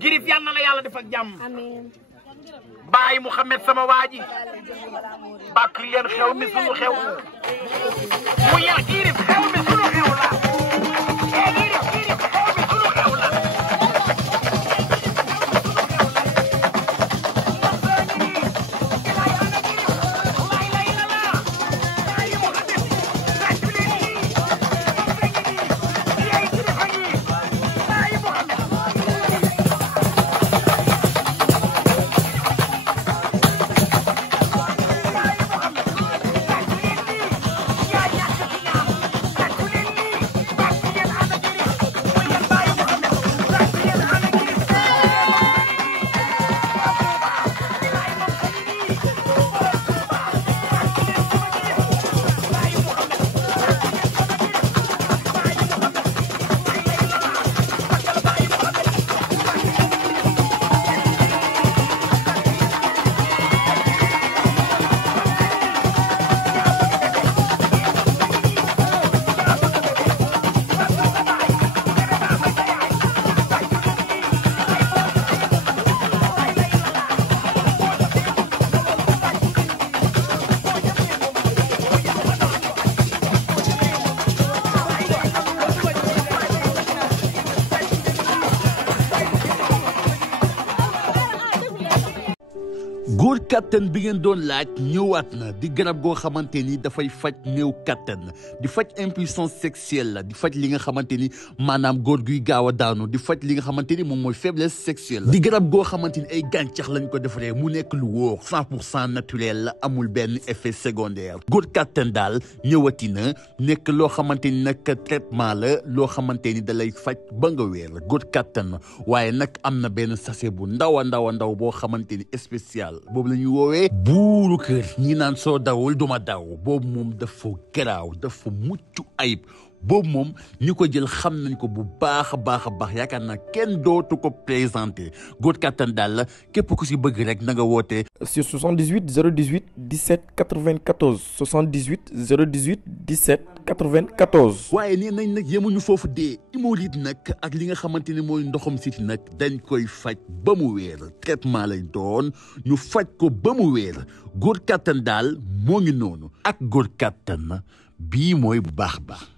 Girif yal na la yàlla def ak jàmm. amiin. Baay Mouhamed sama waa ji. bàkk leen xew mi sunu xew. mu yar Girif xew mi sunu xew la. Girif xew mi sunu xew la. góor kattan bi ngeen doon laaj ñëwaat na di garab goo xamante ni dafay faj néew kattan di faj impuissance sexuelle la di faj li nga xamante ni maanaam góor guy gaaw a daanu di faj li nga xamante ni moom mooy faiblesse sexuelle la di garab goo xamante ni ay gàncax lañ ko defaree mu nekk lu wóor 100% naturel la amul benn effet secondaire góor kattan daal ñëwati na nekk loo xamante ni nag traitement la loo xamante ni da lay faj ba nga wéer la góor kattan waaye nag am na benn sachet bu ndaw a ndaw boo xamante ni spécial boobu la ñuy woowee buuru kër ñi naan soo dawul duma daw boobu moom dafa garaaw dafa mucc ayib boobu moom ñi ko jël xam nañ ko bu baax a baax yaakaar naa kenn dootu ko présenté góor kattan daal la képp ku si bëgg rek na nga woote sur 78 018 17 94 78 018 17 94. waaye nee nañ nag yemuñu foofu dee hémorroïde nag ak li nga xamante ni mooy ndoxam siti nag dañ koy faj ba mu wéer traitement lay doon ñu faj ko ba mu wéer góor kattan daal moo ngi noonu ak góor kattan bii mooy bu baax